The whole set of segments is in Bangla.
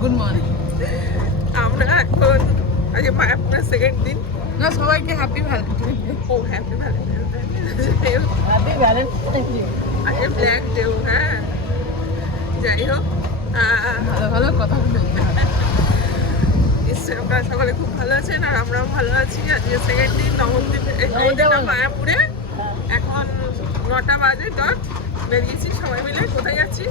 Good morning. আমরা এখন আজকে মায়াপুরের সেকেন্ড দিন। না, সবাইকে হ্যাপি ভ্যালেন্টাইন ডে। ও happy Valentine day. Happy Valentine day. আজকে ব্ল্যাক ডে। হ্যাঁ, যাই হোক, ভালো ভালো কথা বলতে হবে। নিশ্চয়ই আপনারা সকলে খুব ভালো আছেন আর আমরাও ভালো আছি। আজকে সেকেন্ড দিন, নবদ্বীপ মায়াপুরে। এখন 9টা বাজে ডট। বেরিয়েছি সবাই মিলে। কোথায় যাচ্ছি?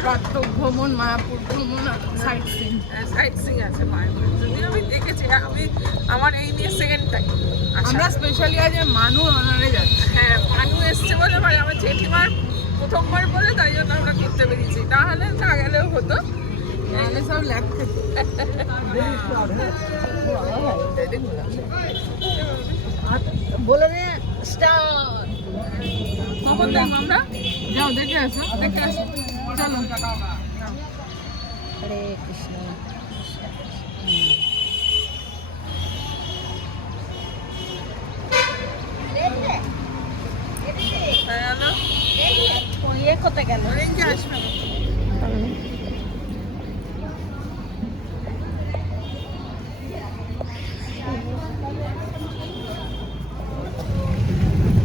প্রাতঃ ভ্রমণ, মায়াপুর ভ্রমণ, সাইট সিন। সাইট সিং আছে মায়াপুরে। যদিও আমি দেখেছি, আমি আমার এই নিয়ে সেকেন্ড টাইম। আমরা স্পেশালি আজ মানু অনারে যাচ্ছি। হ্যাঁ, মানু এসছে বলে, মানে আমার জেঠিমার প্রথমবার বলে, তাই জন্য আমরা ঘুরতে বেরিয়েছি। তাহলে না গেলেও হতো, নাহলে সব ল্যাব থেকে বলে নে স্টার। কখন দেখবো আমরা? যাও দেখে আসো, দেখে আসো, চলো। হরে কৃষ্ণ। হ্যালো, ইয়ে কোথায় গেল? রেঞ্জে আসবে।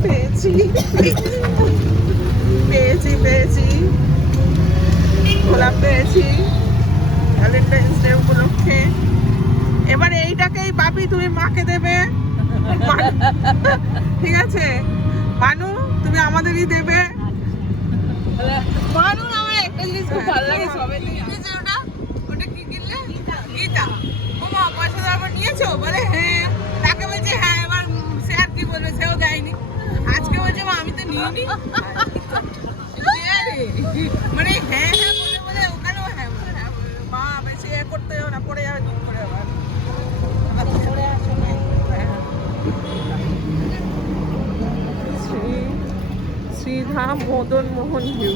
পেয়েছি পেয়েছি পেয়েছি গোলাপ পেয়েছি ভ্যালেন্টাইন্স ডে উপলক্ষে। এবার এইটাকেই বাপি তুমি মাকে দেবে, ঠিক আছে? মানু তুমি আমাদেরই দেবে। মানু আমার একটা জিনিস খুব ভালো লাগে, সবাই কিনেছে ওটা। ওটা কি কিনলে? গীতা, ওমা পয়সা দেওয়ার পর নিয়েছো? বলে হ্যাঁ। তাকে বলছে হ্যাঁ, এবার সে আর কি বলবে, সেও দেয়নি। আজকে বলছে মা আমি তো নিইনি। মানে হ্যাঁ হ্যাঁ বলে বলে ওখানেও হ্যাঁ বলে, হ্যাঁ বলে। মা বেশি এ করতে যাবে না, পড়ে যাবে দুম করে আবার। শ্রীধাম মদন মোহন ভিউ।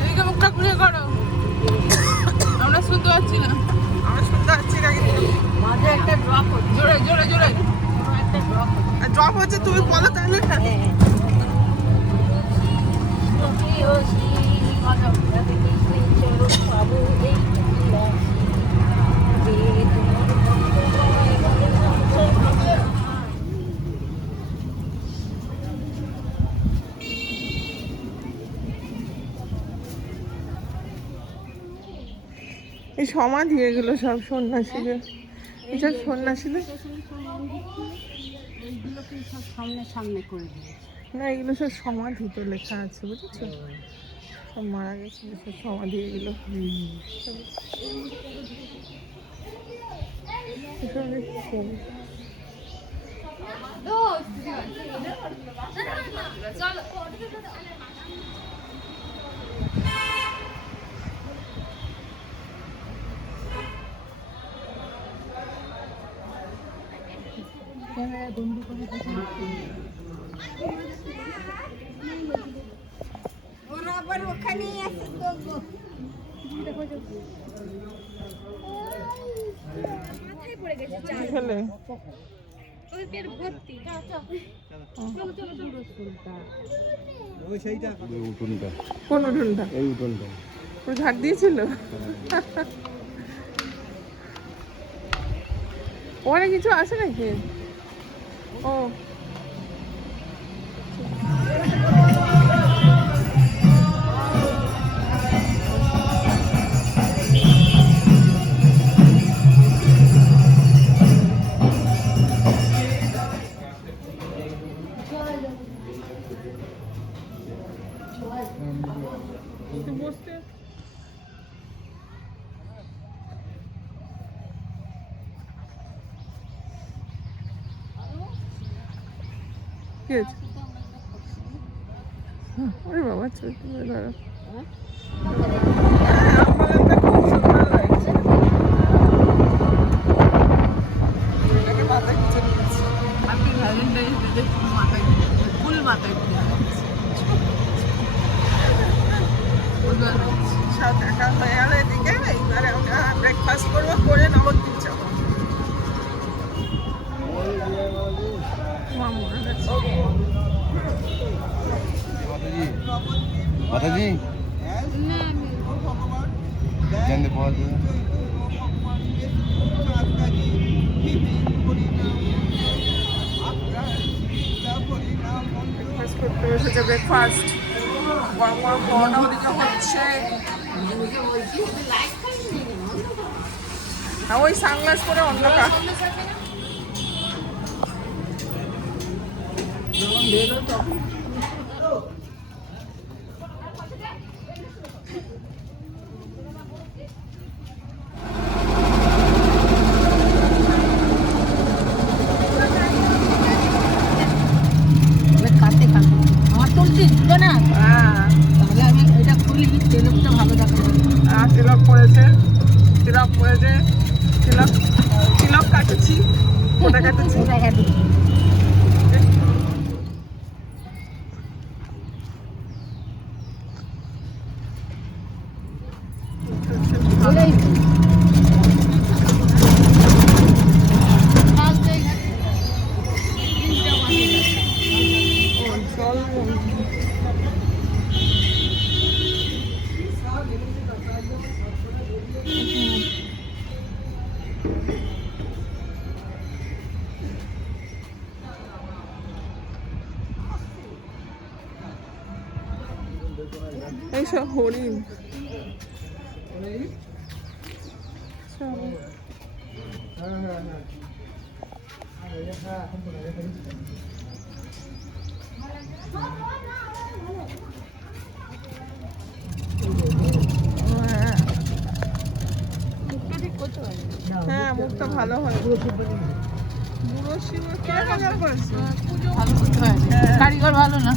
এদিকে মুখটা ঘুরে করো, আমরা শুনতে পাচ্ছি না। আমরা শুনতে পাচ্ছি না কিন্তু। মাঝে একটা ড্রপ হচ্ছে। জোরে জোরে জোরে। একটা ড্রপ হচ্ছে। ড্রপ হচ্ছে, তুমি বলো তাহলে। এই সমাধি, এগুলো সব সন্ন্যাসীদের। এসব সন্ন্যাসীদের এইগুলোকে সব সামনে সামনে করে দিয়েছে। না, এগুলো সব সমাধি তো লেখা আছে, বুঝেছো? সব মারা গেছে, সব সমাধি এগুলো। এসব লিখছে। ওরা আবার ওখানেই আছে তো। মাথায় পড়ে গেছে চাল। খেলে ওই পেট ভর্তি। কোন উঠোনটা? এই উঠোনটা পুরো ঝাড় দিয়েছিল। ওখানে কিছু আছে নাকি? ও বসতে কি হয়েছে? ওরে বাবা, চোখ তুলে দাঁড়া। আমবাগানটা খুব সুন্দর লাগছে। এটাকে মাথায় কিছু নিয়েছি। হ্যাপি ভ্যালেন্টাইন ডে মাথায় ফুল মাথায় সব দেখা হয়ে গেল এদিকে। এইবারে আমরা ব্রেকফাস্ট করবো, করে নবদ্বীপ যাবো। এখানে পাওয়া যায়। ব্রেকফাস্ট করতে বসেছে, ব্রেকফাস্ট গরম গরম পরোটা ওদিকে হচ্ছে। ওই সানগ্লাস পরে অন্ধকার। কাটতে কাটতে আমার তুলতে দিবে না, হ্যাঁ তাহলে আমি এটা খুলি, তেলটা ভালো দেখা যাবে। তিলক পড়েছে, তিলক পড়েছে, তিলক তিলক কাটেছি, ওটা কাটেছি। ওটা কাটতে বলেই এইসব হরিণ। হ্যাঁ মুখটা ভালো হয়। বুড়ো শিব কে হাজার করেছে? ভালো করতে হয়, কারিগর ভালো না।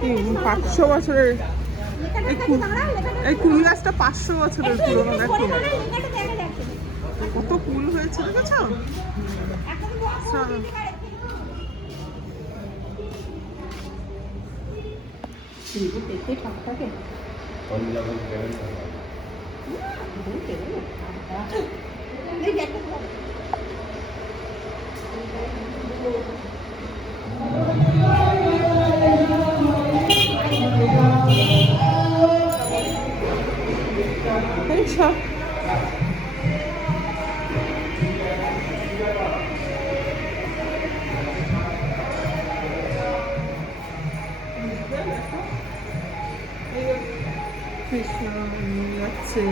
কি 500 বছরের এই কুল গাছটা 500 বছরের পুরনো। দেখো কত কুল হয়েছে, দেখেছো? চলো। এইসব কৃষ্ণ যাচ্ছে।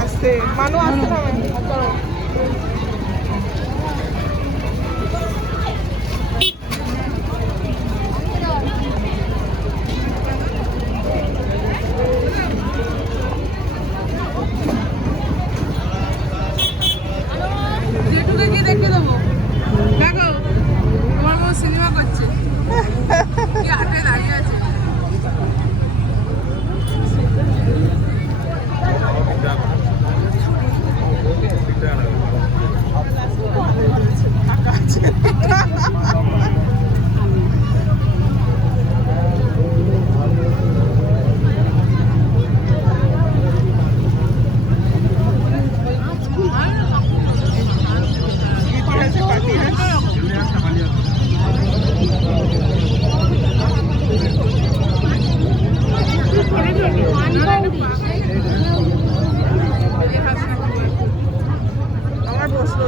আসতে মানু আসতে হবে। যেটুকু গিয়ে দেখে দেবো। দেখো তোমার মতো সিনেমা করছে, কি হাটে দাঁড়িয়ে আছে। ফাঁকা আছে। আমার বসলো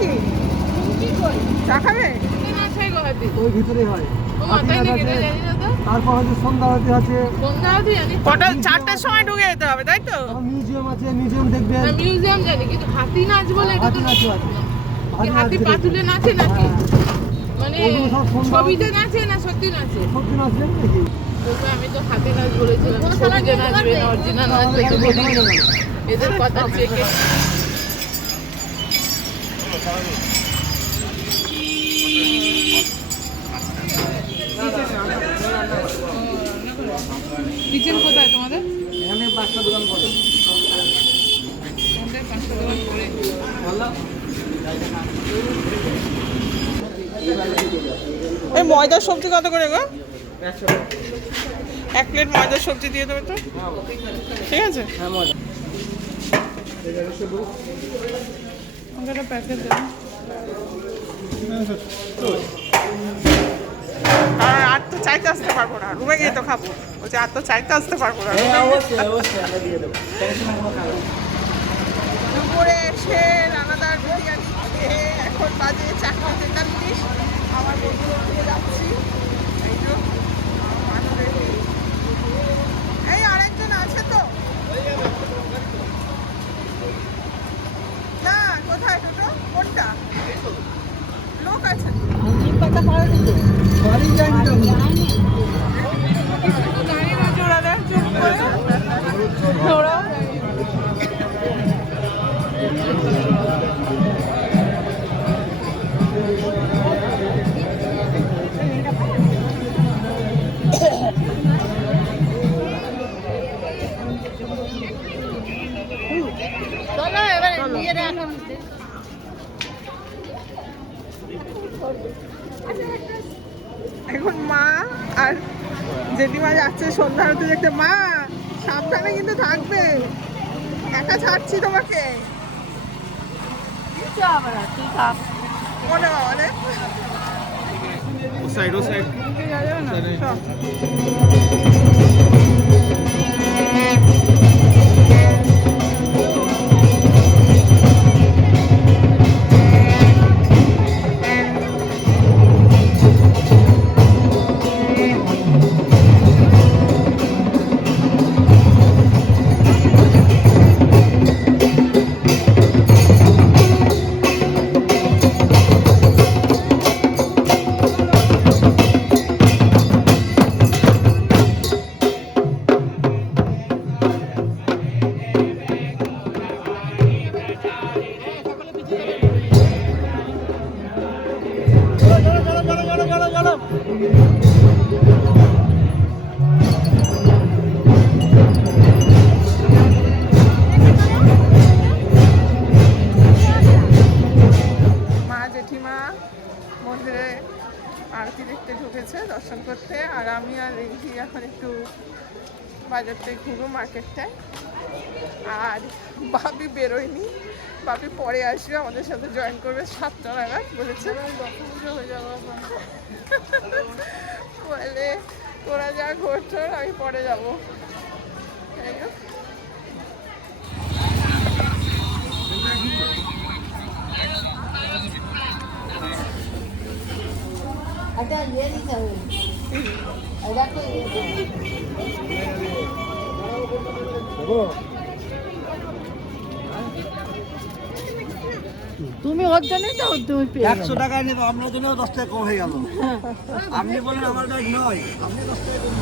নাকি? চা খাবে? ওই ভিতরে হয়। তারপর হচ্ছে সন্ধ্যা হতে আছে, কটা 4টার সময় ঢুকে যেতে হবে তাই তো? মিউজিয়াম আছে, মিউজিয়াম দেখবেন। মিউজিয়াম জানি কিন্তু হাতি নাচ বলে এটা তো হাতি নাচও আছে। হাতি পাতুলে নাচে নাকি? মানে ওগুলো সব সন্ধ্যা ছবিতে নাচে না সত্যি নাচে? সত্যি নাচ দেখবে নাকি? তবে আমি তো হাতি নাচ বলেছিলাম, ছবিতে নাচবে না অরিজিনাল নাচবে তো বলি এদের কথা চেকে। কিচেন কোথায় তোমাদের? এখানে 5টা দোকান পড়ে। আমাদের 5টা দোকান পড়ে। এই ময়দার সবজি কত করে গো? 1 প্লেট ময়দার সবজি দিয়ে দেবে তো, ঠিক আছে? হ্যাঁ মজা। আমাকে একটা প্যাকেট দেবে। আর তো চাইতে আসতে পারবো না, রুমে গিয়ে তো খাবো। বলছে আর তো চাইতে আসতে পারবো না। অবশ্যই অবশ্যই আমরা দিয়ে দেবো, টেনশন কোনো কারণ নেই। দুপুরে এসে রান্নাদার বিরিয়ানি খেয়ে এখন বাজে 4:43। আমার বন্ধুদের দিয়ে যাচ্ছি। এই তো আমার ready। এই আরেকজন আছে তো না? কোথায় দুটো? কোনটা লোক আছে? বাড়ি যায়নি তো আমি। দাঁড়িয়ে রয়েছে ওরা, দেখ চুপ করে ওরা। চলো এবার নিয়ে এখন এখন মা আর জেঠিমা যাচ্ছে সন্ধ্যা আরতি দেখতে। মা সাবধানে কিন্তু থাকবে, একা ছাড়ছি তোমাকে। মনে বাবা রে, সাইড ও সাইড। সব। মা জেঠিমা মন্দিরে আরতি দেখতে ঢুকেছে, দর্শন করতে। আর আমি আর রিঙ্কি এখন একটু বাজারটায় ঘুরবো, মার্কেটটায়। আর বাপি বেরোয়নি, বাপি পরে আসবে, আমাদের সাথে জয়েন করবে 7টা নাগাদ বলেছে। পুজো হয়ে যাবো বলে তোরা যা ঘুরছ আমি পরে যাবো। তাই না? আচ্ছা নিয়ে নিতে হবে এটা তো তুমি ওর জন্যই তো তুমি পেয়ে 100 টাকায় নিব, আপনার জন্য 10 টাকা কম হয়ে গেল। আপনি বলেন আমার ব্যাগ নয়, আপনি 10 টাকা কম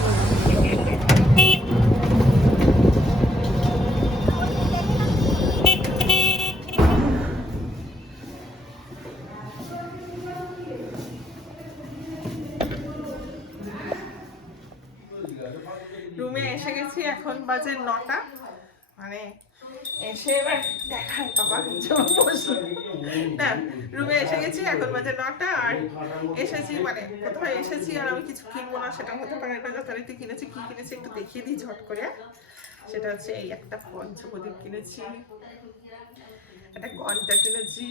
রুমে এসে গেছি, এখন বাজে 9টা। মানে এসে এবার দেখায় বাবা না, রুমে এসে গেছি, এখন বাজে 9টা। আর এসেছি মানে কোথায় এসেছি আর আমি কিছু কিনবো না সেটা হতে পারে না। যথারীতি কিনেছি, কি কিনেছি একটু দেখিয়ে দিই ঝট করে। সেটা হচ্ছে এই একটা পঞ্চপ্রদীপ কিনেছি, একটা ঘন্টা কিনেছি,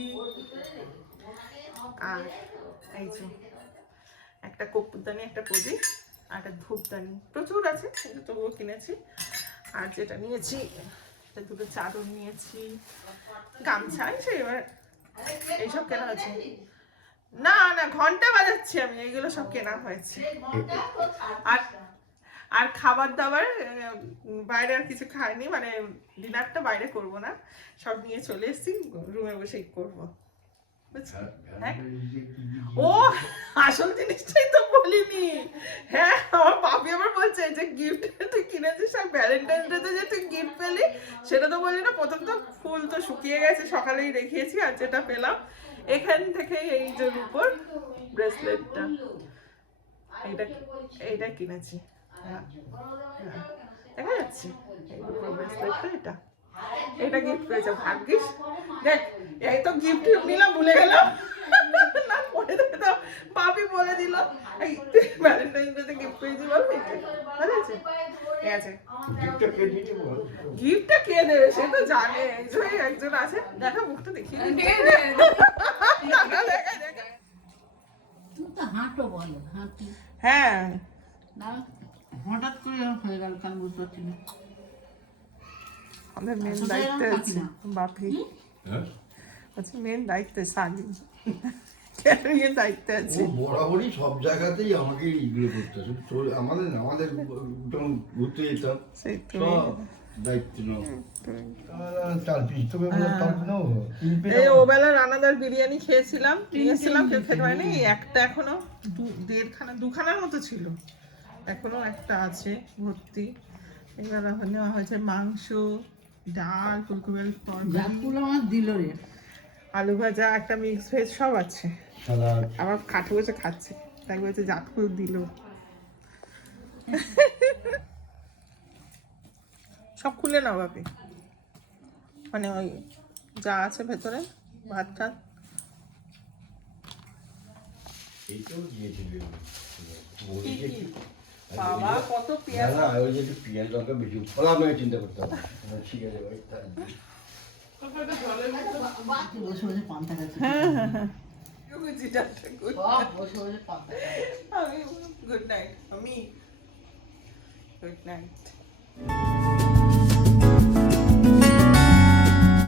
আর এই যে একটা কর্পূরদানি, একটা প্রদীপ, আর একটা ধূপদানি। প্রচুর আছে কিন্তু তবুও কিনেছি। আর যেটা নিয়েছি, দুটো চাদর নিয়েছি, গামছা। এবার এইসব কেনা হয়েছে। না না ঘন্টা বাজাচ্ছি আমি, এইগুলো সব কেনা হয়েছে। আর আর খাবার দাবার বাইরে আর কিছু খাইনি, মানে ডিনারটা বাইরে করব না, সব নিয়ে চলে এসেছি, রুমে বসেই করবো। হ্যাঁ ও আসল জিনিসটাই তো বলিনি। হ্যাঁ আমার পাপি আবার বলছে যে গিফট তুই কিনেছিস আর ভ্যালেন্টাইন ডেতে যে তুই গিফট পেলি সেটা তো বললি না। প্রথম তো ফুল তো শুকিয়ে গেছে, সকালেই রেখেছি, আর যেটা পেলাম এখান থেকে এই যে রূপোর ব্রেসলেটটা, এইটা কিনেছি। হ্যাঁ দেখা যাচ্ছে এই রূপোর ব্রেসলেটটা, এটা গিফট পেয়েছে। ভাগ্যিস দেখ এই তো গিফট নিলাম ভুলে গেলাম না, পরে তো পাপি বলে দিল এই ভ্যালেন্টাইন ডে তে গিফট পেয়েছি বলবি, ভালো আছে ঠিক আছে। গিফটটা কে দেবে সে তো জানে, একজন আছে, দেখা মুখটা দেখিয়ে তুমি তো হাঁটো বলো, হাঁটি। হ্যাঁ না হঠাৎ করে হয়ে গেল, কারণ বুঝতে পারছি না। আমাদের মেন দায়িত্ব আছে বাপি, আচ্ছা মেন দায়িত্ব সালি ক্যারিয়ার দায়িত্ব আছে। বরাবরই সব জায়গাতেই আমাকে ইগনোর করতে আছে। আমাদের যখন ঘুরতে যেতাম সব দায়িত্ব নাও। এই ও বেলা রানাদার বিরিয়ানি খেয়েছিলাম, নিয়েছিলাম, কেউ খেতে পারেনি। একটা এখনো দুখানার মতো ছিল, এখনো একটা আছে ভর্তি। এবার নেওয়া হয়েছে মাংস, ডাল, ফুলকপির জাতগুলো আমার দিল রে, আলু ভাজা, একটা মিক্স ভেজ সব আছে। আবার কাঠু বসে খাচ্ছে, তাই বলছে জাতফুল দিল। সব খুলে নাও বাপি, মানে ওই যা আছে ভেতরে ভাত টাত। বাবা কত পেঁয়াজ, পেঁয়াজ লঙ্কা বেশি ফলা আমাকে চিন্তা করতে হবে। ঠিক আছে ভাই, বাকি বসে বসে পান্তা খাচ্ছে। সব বসে বসে পান্তা খাচ্ছে। গুড নাইট আমি, গুড নাইট।